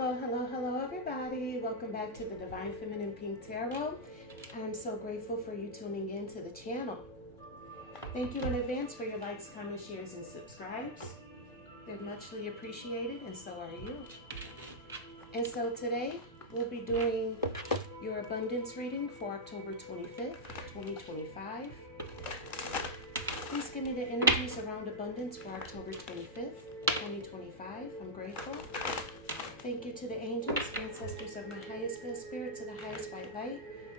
Hello, hello, hello, everybody. Welcome back to the Divine Feminine Pink Tarot. I'm so grateful for you tuning in to the channel. Thank you in advance for your likes, comments, shares, and subscribes. They're muchly appreciated, and so are you. And so today, we'll be doing your abundance reading for October 25th, 2025. Please give me the energies around abundance for October 25th, 2025. I'm grateful. Thank you to the angels, ancestors of my highest good spirit, to the highest white light.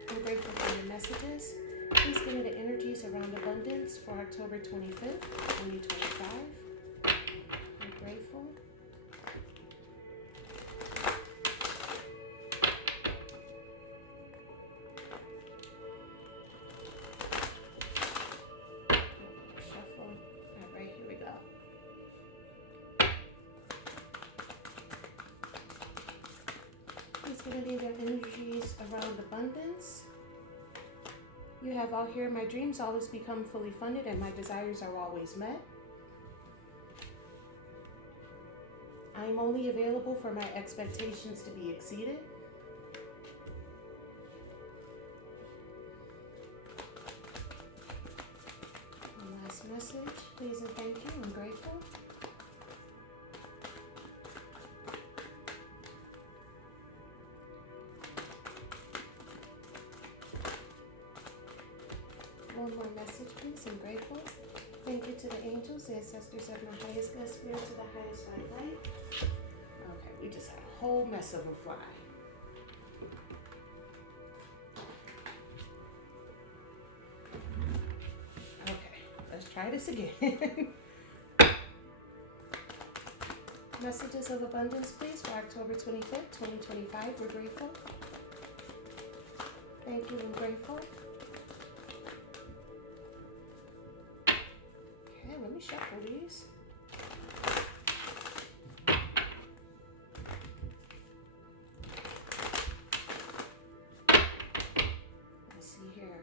I'm grateful for your messages. Please give me the energies around abundance for October 25th, 2025. I'm grateful. Shuffle. All right, here we go. Please give me the energies around abundance. You have out here, my dreams always become fully funded and my desires are always met. I am only available for my expectations to be exceeded. One last message, please and thank you. I'm grateful. One more message, please. I'm grateful. Thank you to the angels, ancestors of my highest good spirit, to the highest white light. Okay, we just had a whole mess of them fly. Okay, let's try this again. Messages of abundance, please, for October 25th, 2025. We're grateful. Thank you, I'm grateful. Let me shuffle these. Let's see here.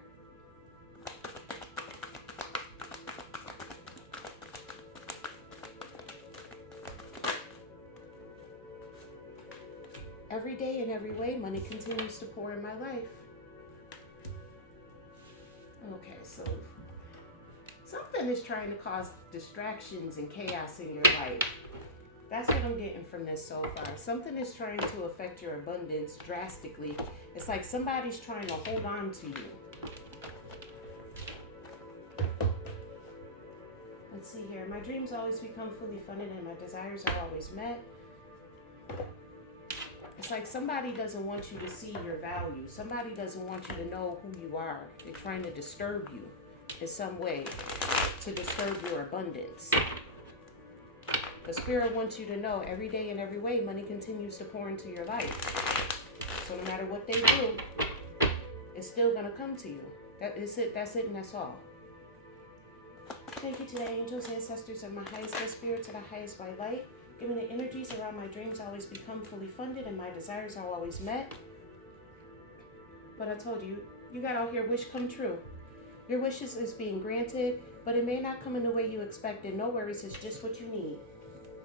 Every day in every way, money continues to pour in my life. Okay, so something is trying to cause distractions and chaos in your life. That's what I'm getting from this so far. Something is trying to affect your abundance drastically. It's like somebody's trying to hold on to you. Let's see here. My dreams always become fully funded and my desires are always met. It's like somebody doesn't want you to see your value. Somebody doesn't want you to know who you are. They're trying to disturb you in some way, to disturb your abundance. The Spirit wants you to know every day in every way, money continues to pour into your life. So no matter what they do, it's still going to come to you. That is it. That's it, and that's all. Thank you to the angels, ancestors of my highest good spirit, to the highest white light. Give me the energies around my dreams always become fully funded and my desires are always met. But I told you, you got out here wish come true. Your wishes is being granted, but it may not come in the way you expected. No worries, it's just what you need.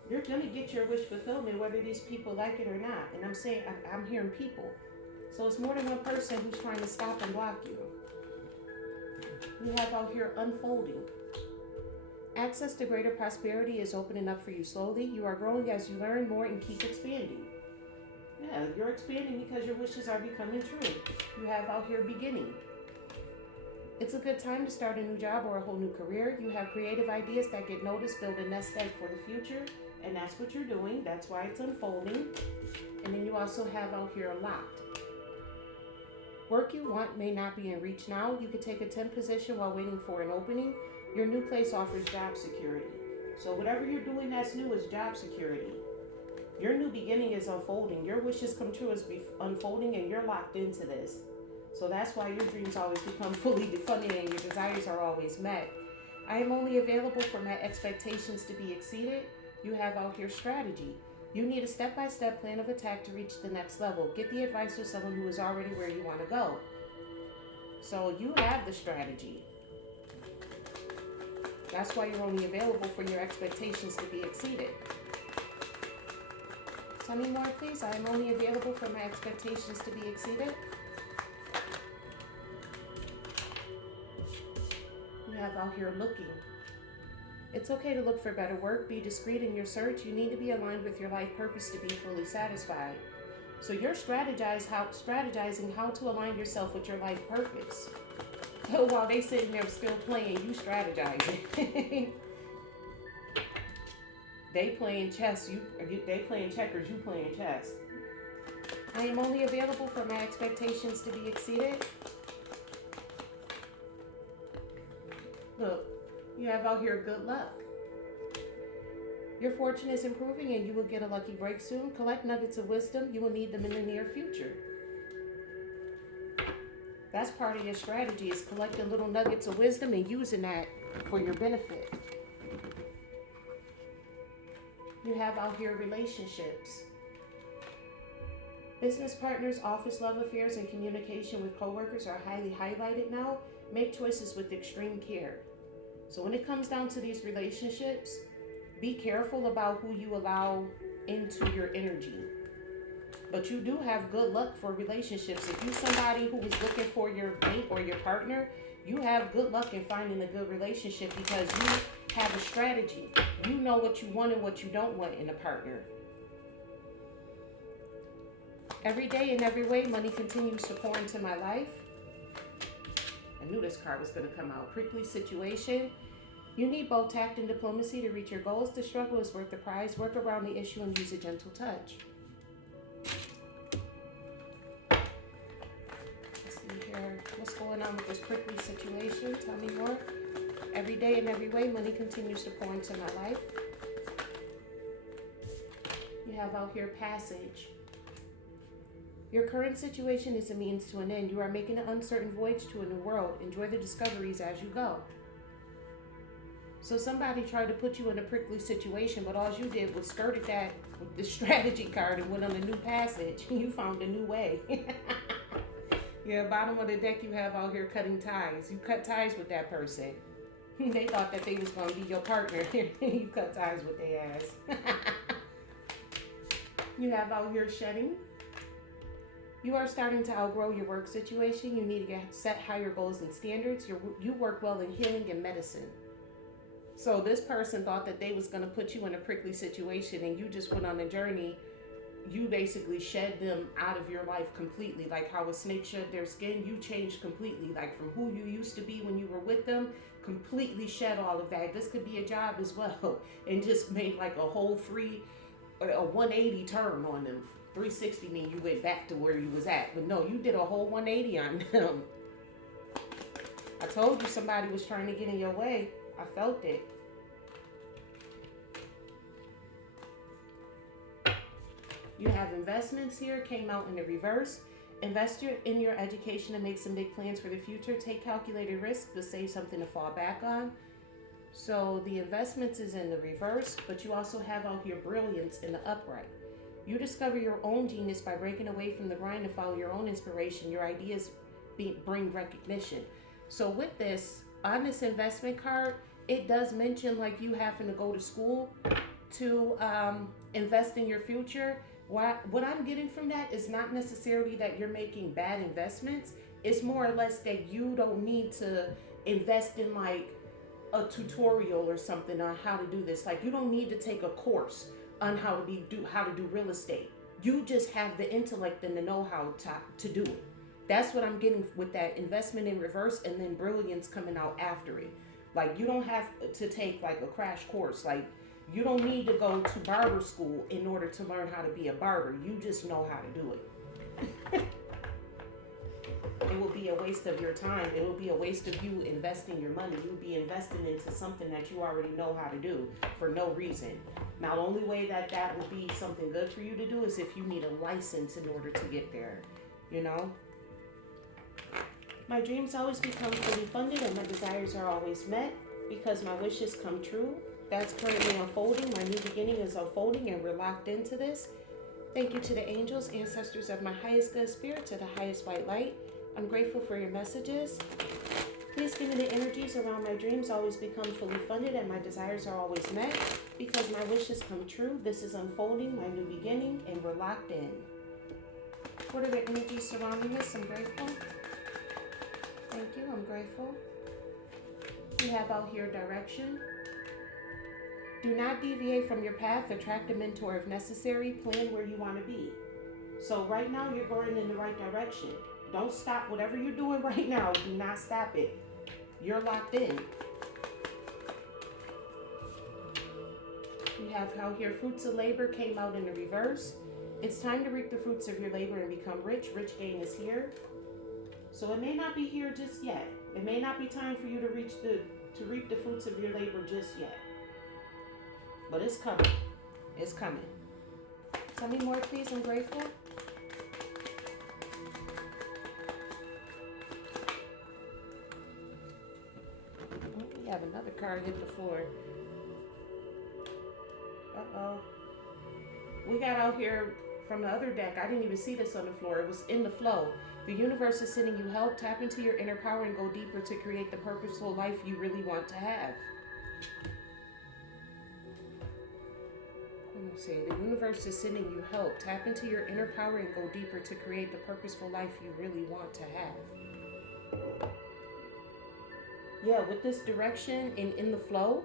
You're going to get your wish fulfillment whether these people like it or not. And I'm saying, I'm hearing people. So it's more than one person who's trying to stop and block you. You have out here unfolding. Access to greater prosperity is opening up for you slowly. You are growing as you learn more and keep expanding. Yeah, you're expanding because your wishes are becoming true. You have out here beginning. It's a good time to start a new job or a whole new career. You have creative ideas that get noticed, build a nest egg for the future, and that's what you're doing. That's why it's unfolding. And then you also have out here locked. Work you want may not be in reach now. You could take a temp position while waiting for an opening. Your new place offers job security. So whatever you're doing that's new is job security. Your new beginning is unfolding. Your wishes come true is unfolding and you're locked into this. So that's why your dreams always become fully funded and your desires are always met. I am only available for my expectations to be exceeded. You have out here strategy. You need a step-by-step plan of attack to reach the next level. Get the advice of someone who is already where you want to go. So you have the strategy. That's why you're only available for your expectations to be exceeded. Tell me more, please. I am only available for my expectations to be exceeded. You have out here looking. It's okay to look for better work. Be discreet in your search. You need to be aligned with your life purpose to be fully satisfied. So you're strategizing how to align yourself with your life purpose. So while they sitting there still playing, you strategizing. They playing chess, they playing checkers, you playing chess. I am only available for my expectations to be exceeded. Look, you have out here good luck. Your fortune is improving and you will get a lucky break soon. Collect nuggets of wisdom. You will need them in the near future. That's part of your strategy, is collecting little nuggets of wisdom and using that for your benefit. You have out here relationships. Business partners, office love affairs, and communication with coworkers are highly highlighted now. Make choices with extreme care. So when it comes down to these relationships, be careful about who you allow into your energy. But you do have good luck for relationships. If you're somebody who is looking for your mate or your partner, you have good luck in finding a good relationship because you have a strategy. You know what you want and what you don't want in a partner. Every day in every way, money continues to pour into my life. I knew this card was going to come out. Prickly situation. You need both tact and diplomacy to reach your goals. The struggle is worth the prize. Work around the issue and use a gentle touch. Let's see here. What's going on with this prickly situation? Tell me more. Every day in every way, money continues to pour into my life. You have out here passage. Your current situation is a means to an end. You are making an uncertain voyage to a new world. Enjoy the discoveries as you go. So somebody tried to put you in a prickly situation, but all you did was skirted that with the strategy card and went on a new passage. You found a new way. Yeah, bottom of the deck, you have out here cutting ties. You cut ties with that person. They thought that they was going to be your partner. You cut ties with their ass. You have out here shedding. You are starting to outgrow your work situation. You need to set higher goals and standards. You work well in healing and medicine. So this person thought that they was going to put you in a prickly situation and you just went on a journey. You basically shed them out of your life completely. Like how a snake shed their skin, you changed completely. Like from who you used to be when you were with them, completely shed all of that. This could be a job as well. And just made like a whole a 180 turn on them. 360 mean you went back to where you was at. But no, you did a whole 180 on them. I told you somebody was trying to get in your way. I felt it. You have investments here, came out in the reverse. Invest in your education and make some big plans for the future. Take calculated risks, but save something to fall back on. So the investments is in the reverse, but you also have out here brilliance in the upright. You discover your own genius by breaking away from the grind and follow your own inspiration. Your ideas bring recognition. So with this, on this investment card, it does mention like you having to go to school to invest in your future. What I'm getting from that is not necessarily that you're making bad investments. It's more or less that you don't need to invest in like a tutorial or something on how to do this. Like you don't need to take a course on how to do real estate. You just have the intellect and the know-how to do it. That's what I'm getting with that investment in reverse, and then brilliance coming out after it. Like you don't have to take like a crash course. Like you don't need to go to barber school in order to learn how to be a barber. You just know how to do it. It will be a waste of your time. It will be a waste of you investing your money. You'll be investing into something that you already know how to do for no reason. Now, the only way that would be something good for you to do is if you need a license in order to get there, you know? My dreams always become fully funded and my desires are always met because my wishes come true. That's currently unfolding. My new beginning is unfolding and we're locked into this. Thank you to the angels, ancestors of my highest good spirit, to the highest white light. I'm grateful for your messages. Please give me the energies around my dreams always become fully funded and my desires are always met because my wishes come true. This is unfolding, my new beginning, and we're locked in. What are the energies surrounding this? I'm grateful. Thank you. I'm grateful. You have out here direction. Do not deviate from your path. Attract a mentor if necessary. Plan where you want to be. So right now you're going in the right direction. Don't stop whatever you're doing right now. Do not stop it. You're locked in. You have out here fruits of labor came out in the reverse. It's time to reap the fruits of your labor and become rich. Rich gain is here. So it may not be here just yet. It may not be time for you to reap the fruits of your labor just yet. But it's coming. It's coming. Tell me more, please. I'm grateful. We have another card hit the floor. Uh-oh. We got out here from the other deck. I didn't even see this on the floor. It was in the flow. The universe is sending you help. Tap into your inner power and go deeper to create the purposeful life you really want to have. I'm going to say the universe is sending you help. Tap into your inner power and go deeper to create the purposeful life you really want to have. Yeah, with this direction and in the flow,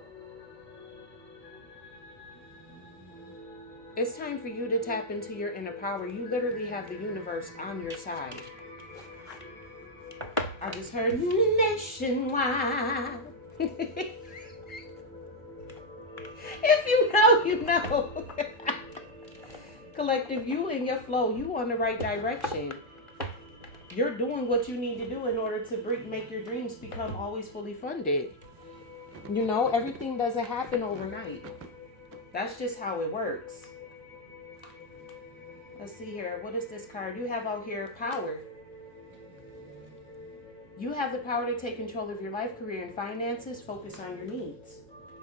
it's time for you to tap into your inner power. You literally have the universe on your side. I just heard nationwide. If you know, you know. Collective, you in your flow. You on the right direction. You're doing what you need to do in order to make your dreams become always fully funded. You know, everything doesn't happen overnight. That's just how it works. Let's see here. What is this card? You have out here power. You have the power to take control of your life, career, and finances. Focus on your needs.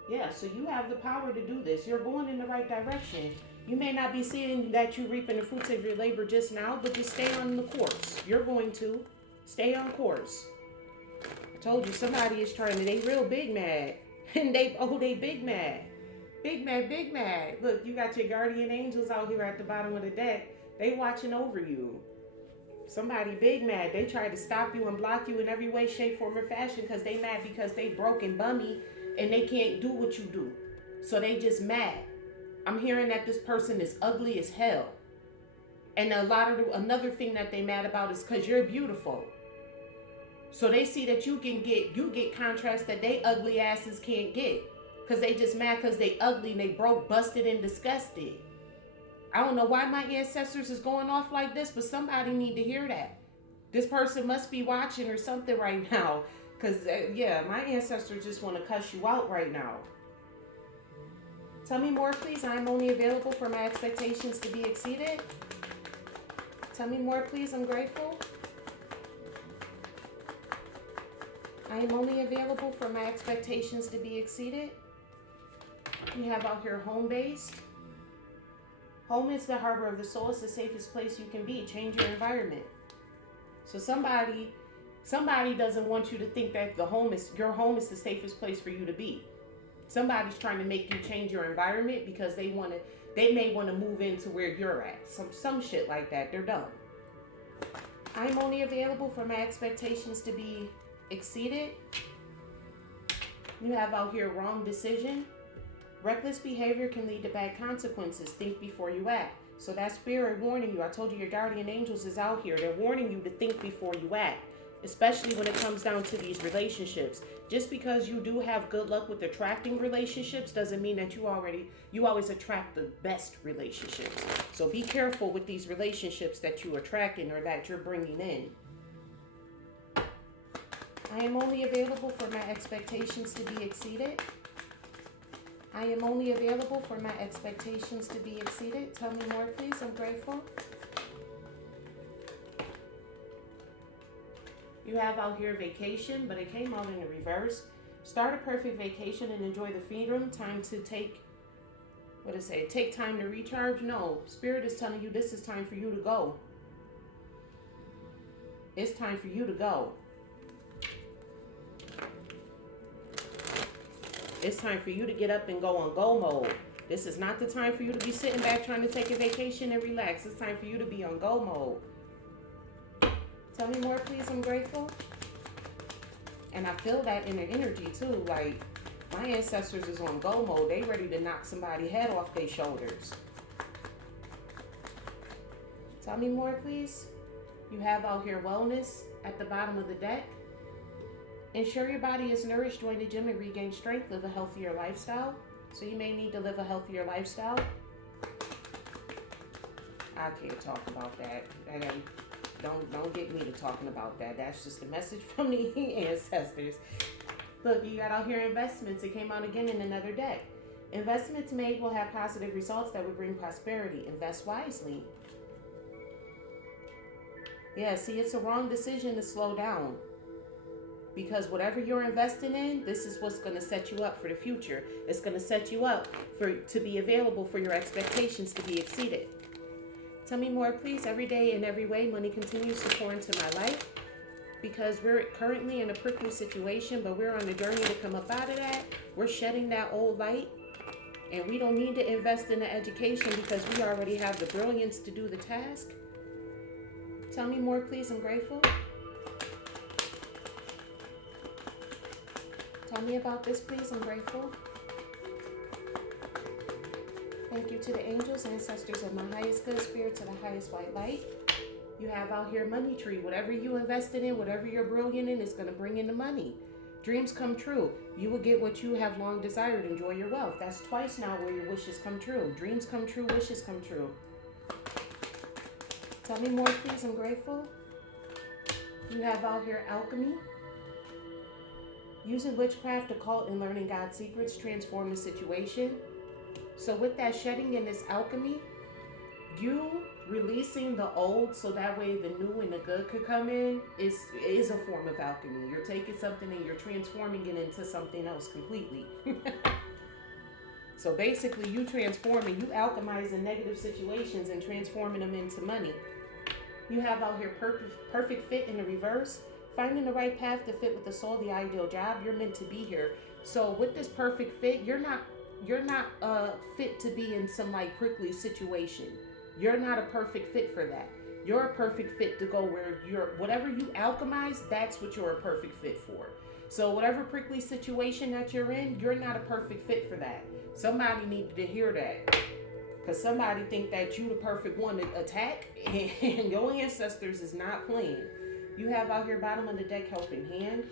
Yeah, so you have the power to do this. You're going in the right direction. You may not be seeing that you're reaping the fruits of your labor just now, but just stay on the course. You're going to stay on course. I told you somebody is trying to, they real big mad. And they big mad. Big mad, big mad. Look, you got your guardian angels out here at the bottom of the deck. They watching over you. Somebody big mad. They try to stop you and block you in every way, shape, form, or fashion because they mad because they broke and bummy and they can't do what you do. So they just mad. I'm hearing that this person is ugly as hell. And another thing that they mad about is because you're beautiful. So they see that you get contrast that they ugly asses can't get. Because they just mad because they ugly and they broke, busted, and disgusted. I don't know why my ancestors is going off like this, but somebody need to hear that. This person must be watching or something right now. Because, yeah, my ancestors just want to cuss you out right now. Tell me more, please. I'm only available for my expectations to be exceeded. Tell me more, please. I'm grateful. I am only available for my expectations to be exceeded. You have out here home-based. Home is the harbor of the soul. It's the safest place you can be. Change your environment. So somebody doesn't want you to think that your home is the safest place for you to be. Somebody's trying to make you change your environment because they may want to move into where you're at. Some shit like that. They're dumb. I'm only available for my expectations to be exceeded. You have out here wrong decision. Reckless behavior can lead to bad consequences. Think before you act. So that's spirit warning you. I told you your guardian angels is out here. They're warning you to think before you act, especially when it comes down to these relationships. Just because you do have good luck with attracting relationships doesn't mean that you always attract the best relationships. So be careful with these relationships that you're attracting or that you're bringing in. I am only available for my expectations to be exceeded. I am only available for my expectations to be exceeded. Tell me more, please. I'm grateful. You have out here vacation, but it came out in the reverse. Start a perfect vacation and enjoy the freedom. Time to take time to recharge? No. Spirit is telling you this is time for you to go. It's time for you to go. It's time for you to get up and go on go mode. This is not the time for you to be sitting back trying to take a vacation and relax. It's time for you to be on go mode. Tell me more, please. I'm grateful. And I feel that in the energy too. Like, my ancestors is on go mode. They ready to knock somebody's head off their shoulders. Tell me more, please. You have out here wellness at the bottom of the deck. Ensure your body is nourished, join the gym and regain strength. Live a healthier lifestyle. So you may need to live a healthier lifestyle. I can't talk about that. And don't get me to talking about that. That's just a message from the ancestors. Look, you got out here investments. It came out again in another deck. Investments made will have positive results that will bring prosperity. Invest wisely. Yeah, see, it's a wrong decision to slow down. Because whatever you're investing in, this is what's going to set you up for the future. It's going to set you up to be available for your expectations to be exceeded. Tell me more, please. Every day in every way, money continues to pour into my life. Because we're currently in a prickly situation, but we're on a journey to come up out of that. We're shedding that old light. And we don't need to invest in the education because we already have the brilliance to do the task. Tell me more, please. I'm grateful. Tell me about this, please. I'm grateful. Thank you to the angels, ancestors of my highest good, spirit to the highest white light. You have out here money tree. Whatever you invested in, whatever you're brilliant in, is going to bring in the money. Dreams come true. You will get what you have long desired. Enjoy your wealth. That's twice now where your wishes come true. Dreams come true, wishes come true. Tell me more, please. I'm grateful. You have out here alchemy. Using witchcraft, occult, and learning God's secrets transform the situation. So with that shedding and this alchemy, you releasing the old so that way the new and the good could come in is a form of alchemy. You're taking something and you're transforming it into something else completely. So basically you transforming, you alchemizing negative situations and transforming them into money. You have out here perfect fit in the reverse. Finding the right path to fit with the soul, the ideal job. You're meant to be here. So with this perfect fit, you're not fit to be in some like prickly situation. You're not a perfect fit for that. You're a perfect fit to go where whatever you alchemize, that's what you're a perfect fit for. So whatever prickly situation that you're in, you're not a perfect fit for that. Somebody needed to hear that. Because somebody think that you the perfect one to attack, and your ancestors is not playing. You have out here bottom of the deck helping hand.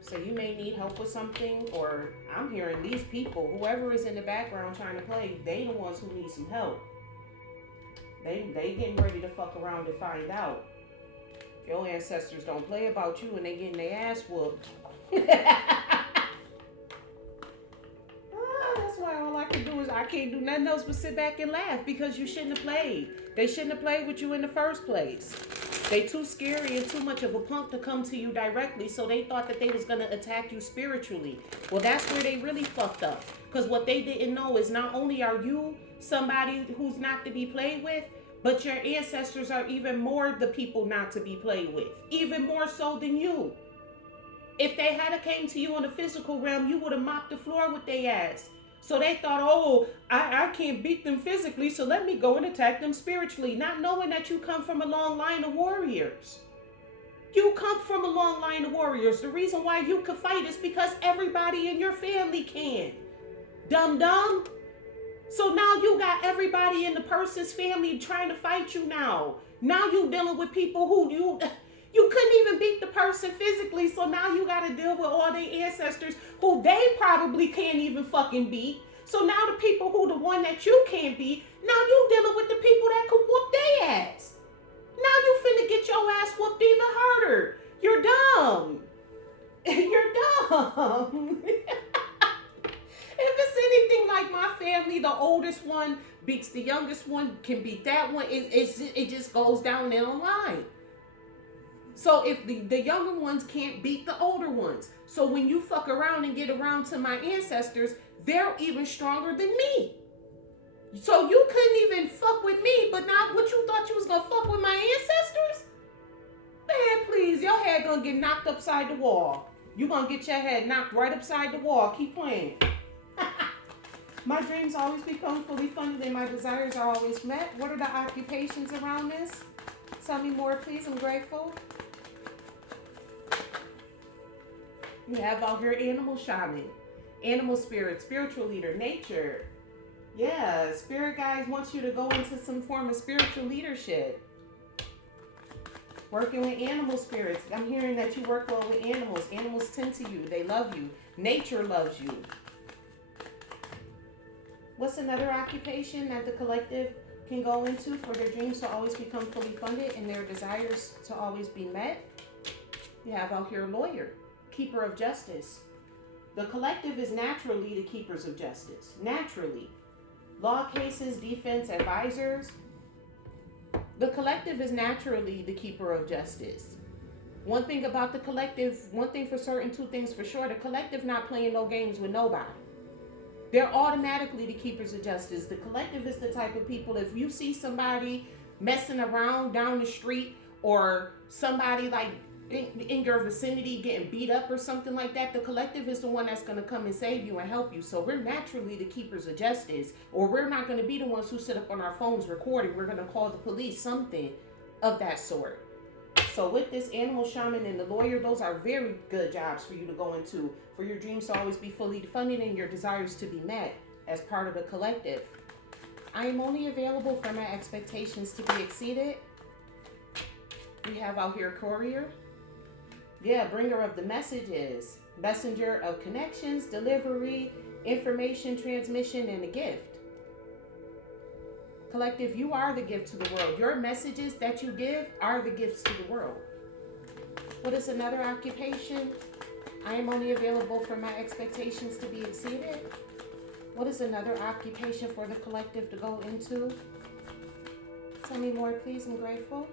So you may need help with something, or I'm hearing these people, whoever is in the background trying to play, they the ones who need some help. They getting ready to fuck around and find out. Your ancestors don't play about you and they getting their ass whooped. That's why all I can do is I can't do nothing else but sit back and laugh because you shouldn't have played. They shouldn't have played with you in the first place. They too scary and too much of a punk to come to you directly, so they thought that they was going to attack you spiritually. Well, that's where they really fucked up. Because what they didn't know is not only are you somebody who's not to be played with, but your ancestors are even more the people not to be played with. Even more so than you. If they had came to you in the physical realm, you would have mopped the floor with their ass. So they thought, oh, I can't beat them physically, so let me go and attack them spiritually. Not knowing that you come from a long line of warriors. You come from a long line of warriors. The reason why you can fight is because everybody in your family can. Dum-dum. So now you got everybody in the person's family trying to fight you now. Now you dealing with people who you couldn't even beat the person physically, so now you got to deal with all their ancestors who they probably can't even fucking beat. So now the people who the one that you can't beat, now you dealing with the people that could whoop their ass. Now you finna get your ass whooped even harder. You're dumb. You're dumb. If it's anything like my family, the oldest one beats the youngest one, can beat that one. It just goes down the line. So if the younger ones can't beat the older ones. So when you fuck around and get around to my ancestors, they're even stronger than me. So you couldn't even fuck with me, but now what you thought you was gonna fuck with my ancestors? Man, please, your head gonna get knocked upside the wall. You gonna get your head knocked right upside the wall. Keep playing. My dreams always become fully funded and my desires are always met. What are the occupations around this? Tell me more, please. I'm grateful. You have out here animal shaman, animal spirit, spiritual leader, nature. Yeah, spirit guides wants you to go into some form of spiritual leadership. Working with animal spirits. I'm hearing that you work well with animals. Animals tend to you. They love you. Nature loves you. What's another occupation that the collective can go into for their dreams to always become fully funded and their desires to always be met? You have out here a lawyer, keeper of justice. The collective is naturally the keepers of justice. Naturally. Law cases, defense, advisors. The collective is naturally the keeper of justice. One thing about the collective, one thing for certain, two things for sure, the collective not playing no games with nobody. They're automatically the keepers of justice. The collective is the type of people, if you see somebody messing around down the street or somebody like in your vicinity getting beat up or something like that, the collective is the one that's going to come and save you and help you. So we're naturally the keepers of justice, or we're not going to be the ones who sit up on our phones recording. We're going to call the police, something of that sort. So with this animal shaman and the lawyer, those are very good jobs for you to go into, for your dreams to always be fully funded and your desires to be met as part of the collective. I am only available for my expectations to be exceeded. We have out here courier. Yeah, bringer of the messages, messenger of connections, delivery, information, transmission, and a gift. Collective, you are the gift to the world. Your messages that you give are the gifts to the world. What is another occupation? I am only available for my expectations to be exceeded. What is another occupation for the collective to go into? Tell me more, please. I'm grateful.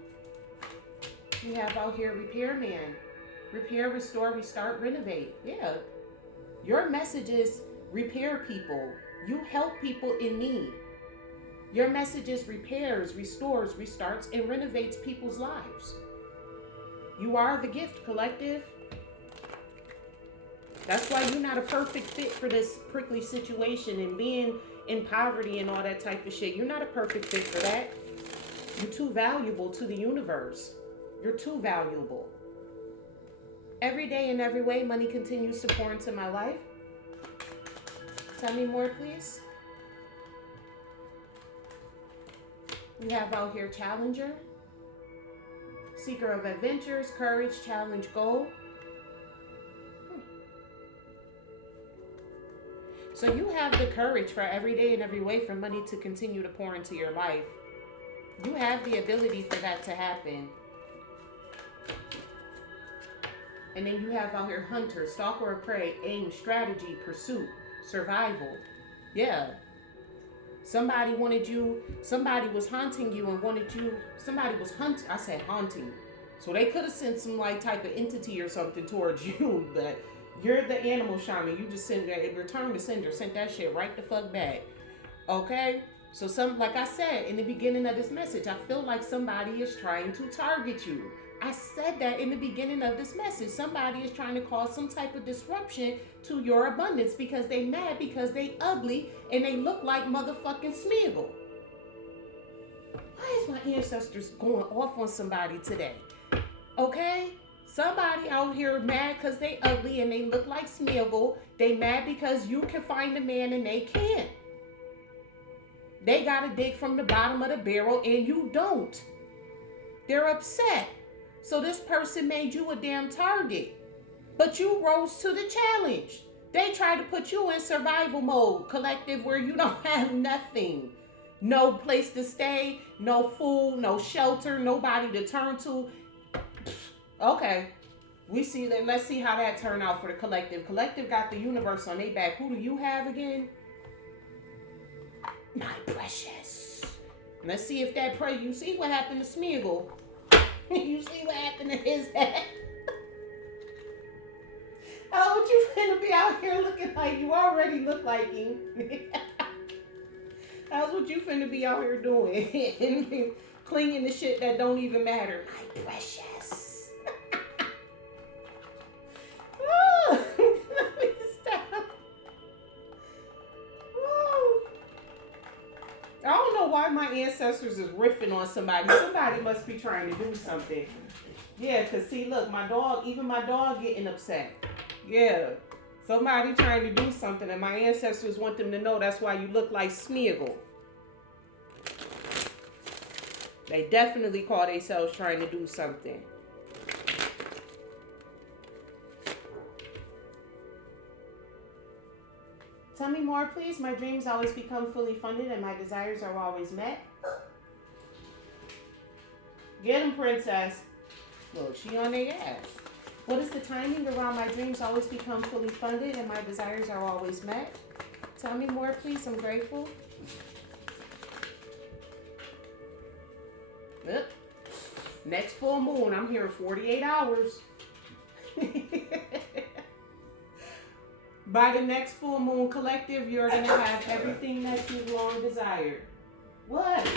We have out here repairman. Repair, restore, restart, renovate. Yeah. Your messages repair people. You help people in need. Your messages repairs, restores, restarts, and renovates people's lives. You are the gift, collective. That's why you're not a perfect fit for this prickly situation and being in poverty and all that type of shit. You're not a perfect fit for that. You're too valuable to the universe. You're too valuable. Every day in every way, money continues to pour into my life. Tell me more, please. We have out here challenger, seeker of adventures, courage, challenge, goal. So you have the courage for every day and every way for money to continue to pour into your life. You have the ability for that to happen. And then you have out here hunter, stalker of prey, aim, strategy, pursuit, survival. Yeah. Somebody wanted you, somebody was haunting you and wanted you, somebody was hunting, I said haunting. So they could have sent some like type of entity or something towards you, but you're the animal shaman. You just send that, return the sender, sent that shit right the fuck back. Okay? So like I said in the beginning of this message, I feel like somebody is trying to target you. I said that in the beginning of this message. Somebody is trying to cause some type of disruption to your abundance because they mad because they ugly and they look like motherfucking Smeagol. Why is my ancestors going off on somebody today? Okay? Somebody out here mad because they ugly and they look like Smeagol. They mad because you can find a man and they can't. They got to dig from the bottom of the barrel and you don't. They're upset. So this person made you a damn target. But you rose to the challenge. They tried to put you in survival mode, collective, where you don't have nothing. No place to stay, no food, no shelter, nobody to turn to. Okay. We see that. Let's see how that turned out for the collective. Collective got the universe on their back. Who do you have again? My precious. Let's see if that prey. You see what happened to Smeagol? You see what happened to his head? How would you finna be out here looking like you already look like him? How's what you finna be out here doing? Clinging to shit that don't even matter. My precious. Oh, let me stop. Oh why my ancestors is riffing on somebody. Somebody must be trying to do something. Yeah, because see, look, even my dog getting upset. Yeah. Somebody trying to do something, and my ancestors want them to know that's why you look like Smeagol. They definitely call themselves trying to do something. Tell me more, please. My dreams always become fully funded and my desires are always met. Get him, princess. Look, she on their ass. What is the timing around my dreams always become fully funded and my desires are always met? Tell me more, please. I'm grateful. Yep. Next full moon, I'm here 48 hours. By the next full moon collective, you're going to have everything that you've long desired. What?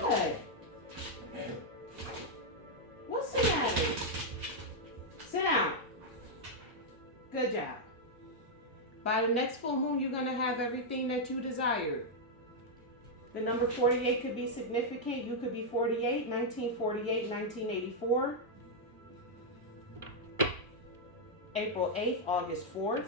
What? What's the matter? Sit down. Good job. By the next full moon, you're going to have everything that you desired. The number 48 could be significant. You could be 48, 1948, 1984. April 8th, August 4th.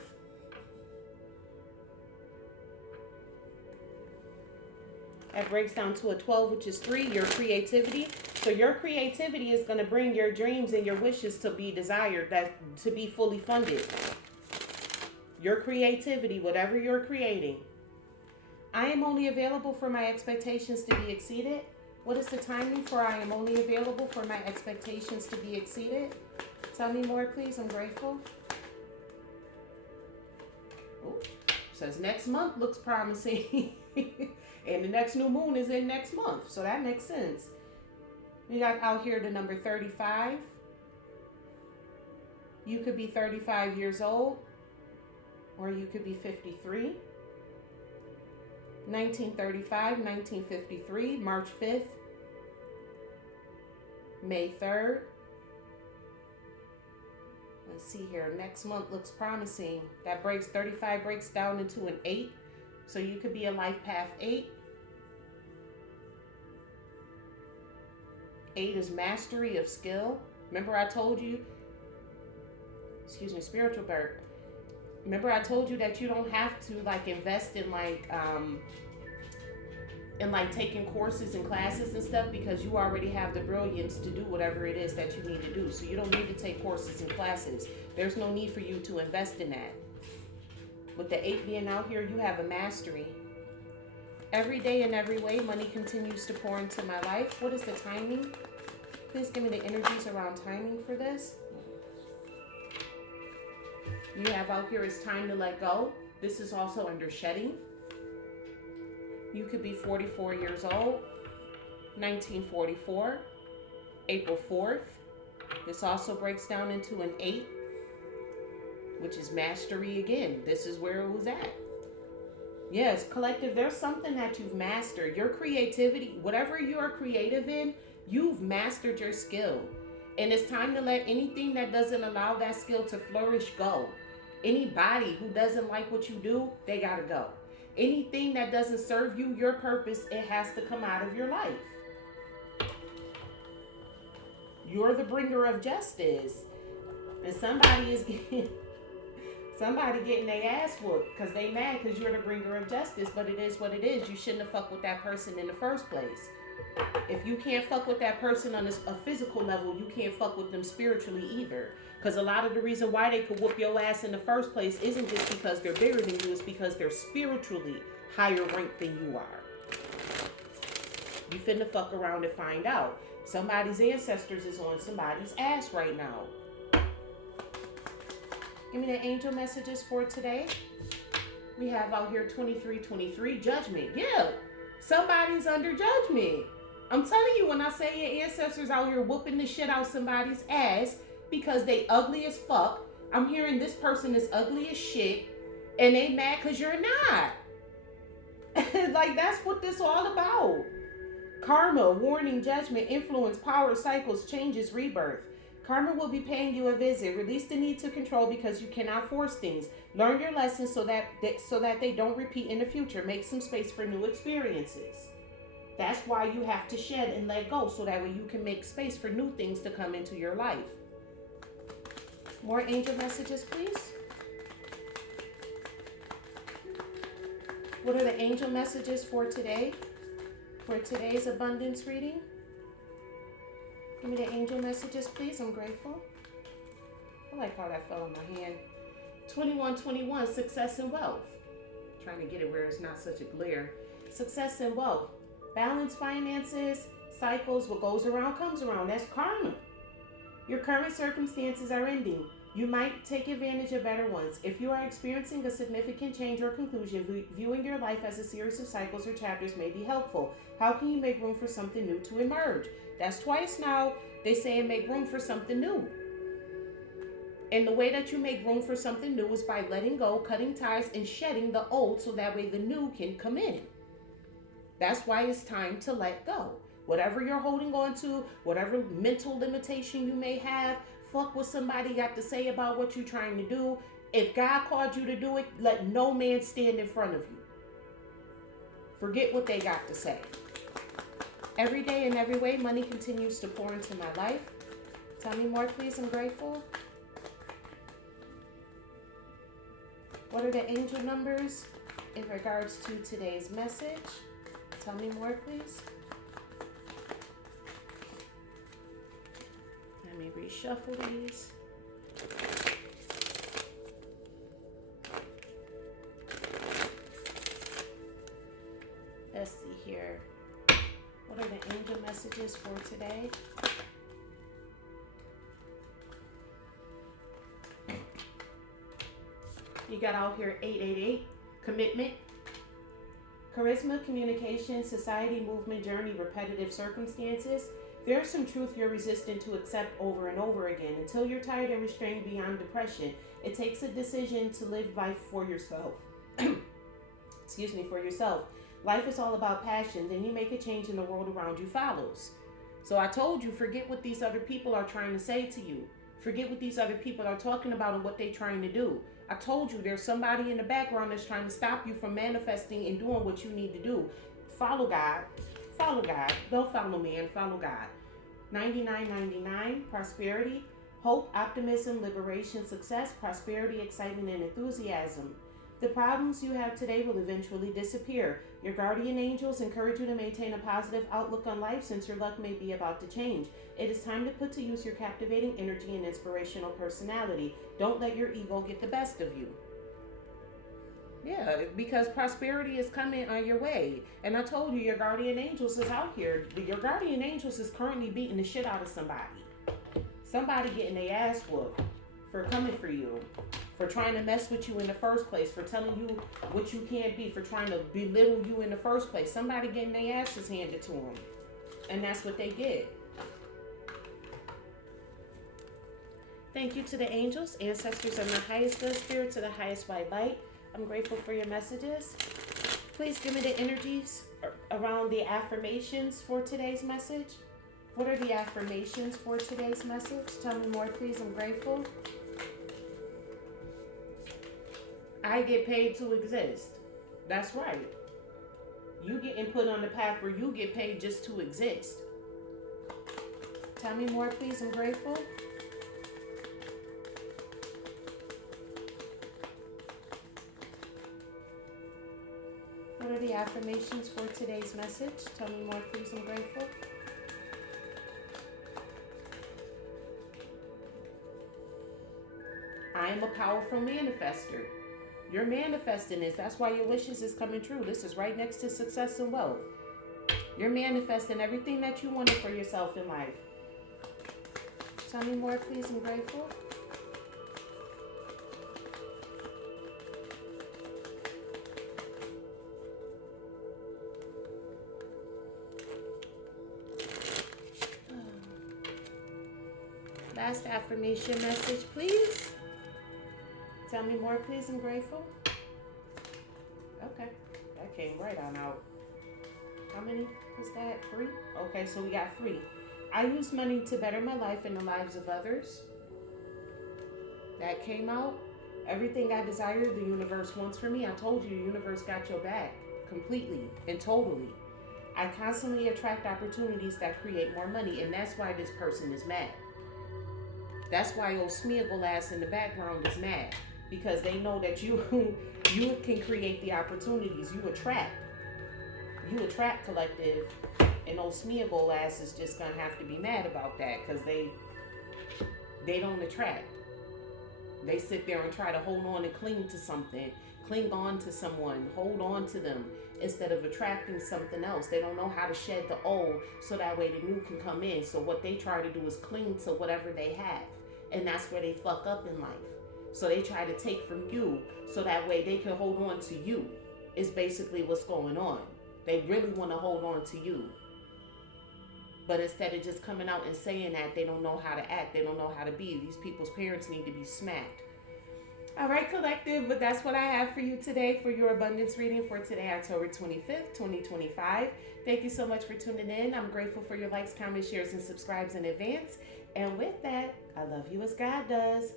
That breaks down to a 12, which is 3, your creativity. So your creativity is going to bring your dreams and your wishes to be desired, to be fully funded. Your creativity, whatever you're creating. I am only available for my expectations to be exceeded. What is the timing for I am only available for my expectations to be exceeded? Tell me more, please. I'm grateful. Ooh, says next month looks promising. And the next new moon is in next month. So that makes sense. We got out here the number 35. You could be 35 years old. Or you could be 53. 1935, 1953, March 5th, May 3rd. Let's see here. Next month looks promising. That 35 breaks down into an 8. So you could be a life path 8. 8 is mastery of skill. Remember I told you, spiritual birth. Remember I told you that you don't have to invest in taking courses and classes and stuff, because you already have the brilliance to do whatever it is that you need to do. So you don't need to take courses and classes. There's no need for you to invest in that. With the 8 being out here, you have a mastery. Every day in every way, money continues to pour into my life. What is the timing? Please give me the energies around timing for this. You have out here is time to let go. This is also under shedding. You could be 44 years old, 1944, April 4th. This also breaks down into an 8, which is mastery again. This is where it was at. Yes, collective, there's something that you've mastered. Your creativity, whatever you are creative in, you've mastered your skill. And it's time to let anything that doesn't allow that skill to flourish go. Anybody who doesn't like what you do, they gotta go. Anything that doesn't serve you, your purpose, it has to come out of your life. You're the bringer of justice. And somebody getting their ass whooped because they mad because you're the bringer of justice. But it is what it is. You shouldn't have fucked with that person in the first place. If you can't fuck with that person on a physical level, you can't fuck with them spiritually either. Because a lot of the reason why they could whoop your ass in the first place isn't just because they're bigger than you, it's because they're spiritually higher ranked than you are. You finna fuck around and find out. Somebody's ancestors is on somebody's ass right now. Give me the angel messages for today. We have out here 2323, judgment. Yeah, somebody's under judgment. I'm telling you, when I say your ancestors out here whooping the shit out somebody's ass because they ugly as fuck, I'm hearing this person is ugly as shit and they mad because you're not. That's what this all about. Karma, warning, judgment, influence, power, cycles, changes, rebirth. Karma will be paying you a visit. Release the need to control because you cannot force things. Learn your lessons so that they don't repeat in the future. Make some space for new experiences. That's why you have to shed and let go, so that way you can make space for new things to come into your life. More angel messages, please. What are the angel messages for today? For today's abundance reading? Give me the angel messages, please. I'm grateful. I like how that fell in my hand. 2121, success and wealth. Trying to get it where it's not such a glare. Success and wealth. Balance finances, cycles. What goes around comes around. That's karma. Your current circumstances are ending. You might take advantage of better ones. If you are experiencing a significant change or conclusion, viewing your life as a series of cycles or chapters may be helpful. How can you make room for something new to emerge? That's twice now they say make room for something new. And the way that you make room for something new is by letting go, cutting ties, and shedding the old, so that way the new can come in. That's why it's time to let go. Whatever you're holding on to, whatever mental limitation you may have, fuck what somebody got to say about what you're trying to do. If God called you to do it, let no man stand in front of you. Forget what they got to say. Every day in every way, money continues to pour into my life. Tell me more, please. I'm grateful. What are the angel numbers in regards to today's message? Tell me more, please. Let me reshuffle these. Let's see here. What are the angel messages for today? You got out here 888, commitment, charisma, communication, society, movement, journey, repetitive circumstances. There's some truth you're resistant to accept over and over again until you're tired and restrained beyond depression. It takes a decision to live life for yourself. Excuse me, for yourself. Life is all about passion. Then you make a change and the world around you follows. So I told you, forget what these other people are trying to say to you. Forget what these other people are talking about and what they're trying to do. I told you there's somebody in the background that's trying to stop you from manifesting and doing what you need to do. Follow God. Follow God. Don't follow man. Follow God. 9999, prosperity, hope, optimism, liberation, success, prosperity, excitement, and enthusiasm. The problems you have today will eventually disappear. Your guardian angels encourage you to maintain a positive outlook on life since your luck may be about to change. It is time to put to use your captivating energy and inspirational personality. Don't let your ego get the best of you. Yeah, because prosperity is coming on your way. And I told you, your guardian angels is out here. Your guardian angels is currently beating the shit out of somebody. Somebody getting their ass whooped for coming for you. For trying to mess with you in the first place, for telling you what you can't be, for trying to belittle you in the first place. Somebody getting their asses handed to them. And that's what they get. Thank you to the angels, ancestors of my highest good, spirits of the highest white light. I'm grateful for your messages. Please give me the energies around the affirmations for today's message. What are the affirmations for today's message? Tell me more, please. I'm grateful. I get paid to exist. That's right. You getting put on the path where you get paid just to exist. Tell me more, please. I'm grateful. What are the affirmations for today's message? Tell me more, please. I'm grateful. I am a powerful manifester. You're manifesting this. That's why your wishes is coming true. This is right next to success and wealth. You're manifesting everything that you wanted for yourself in life. Tell me more, please. I'm grateful. Last affirmation message, please. Tell me more, please. I'm grateful. Okay, that came right on out. How many was that? 3? Okay, so we got 3. I use money to better my life and the lives of others. That came out. Everything I desire, the universe wants for me. I told you, the universe got your back completely and totally. I constantly attract opportunities that create more money, and that's why this person is mad. That's why old Smeagol ass in the background is mad, because they know that you you can create the opportunities. You attract collective, and old Smeagol ass is just gonna have to be mad about that because they don't attract. They sit there and try to hold on and cling to something, cling on to someone, hold on to them instead of attracting something else. They don't know how to shed the old so that way the new can come in. So what they try to do is cling to whatever they have. And that's where they fuck up in life. So they try to take from you so that way they can hold on to you. Is basically what's going on. They really want to hold on to you. But instead of just coming out and saying that, they don't know how to act. They don't know how to be. These people's parents need to be smacked. All right, collective, but that's what I have for you today for your abundance reading for today, October 25th, 2025. Thank you so much for tuning in. I'm grateful for your likes, comments, shares, and subscribes in advance. And with that, I love you as God does.